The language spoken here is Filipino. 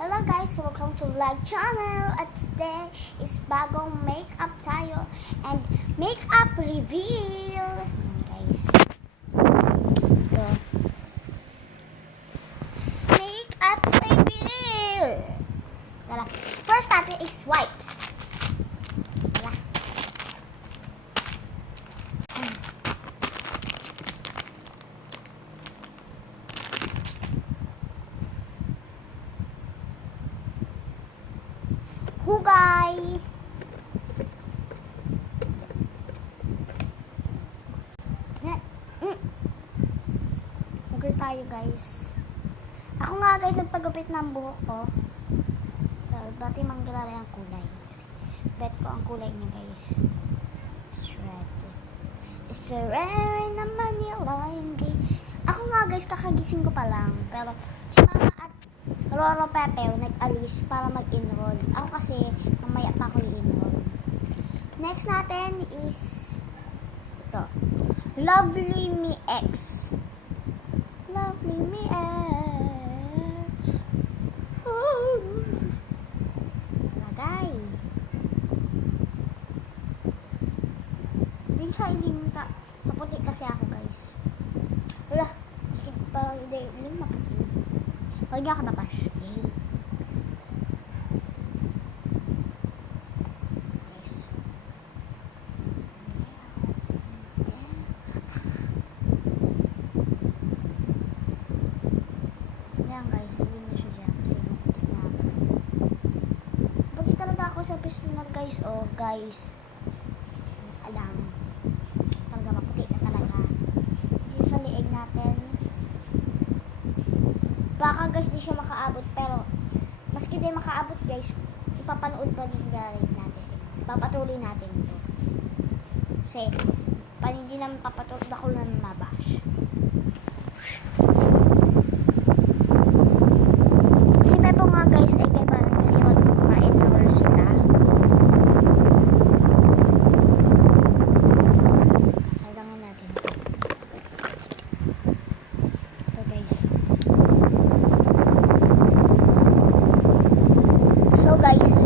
Hello guys, welcome to Vlog Channel. At today is bagong makeup tayo and makeup reveal. Ayan guys. Ito. Makeup reveal. Tara. First natin is wipes. Tara. Hugay. Hugay tayo guys. Ako nga guys nagpagupit ng buhok ko. Dati manggilala yung kulay. Bet ko ang kulay niya guys. It's red. It's red na Manila. Hindi. Ako nga guys kakagising ko pa lang. Pero si mama at Roro Pepe nag-alis para mag-enroll. Ako kasi mamaya pa ako i-enroll. Next natin is ito. Lovely Me X. Lovely Me X. Lagay. Hindi siya ilimta. Maputi kasi ako guys. Wala. Parang hindi maputi. Huwag niya ka mapash. Yay. Guys. Ayan guys. Hindi na siya dyan. Kasi maputi na ako. Pagki talaga ako sa personal guys. Oh guys. Alam. Talaga maputi na talaga. Dito sa liig natin. Baka guys di siya makaabot pero maski di makaabot guys ipapanood pa din natin. Papatuloy natin ito. Kasi pag hindi naman papatuloy ako na mabash. Si Pepo nga guys ay kay parang kasi mag-enroll sila. Halangin natin. Ito guys. So guys,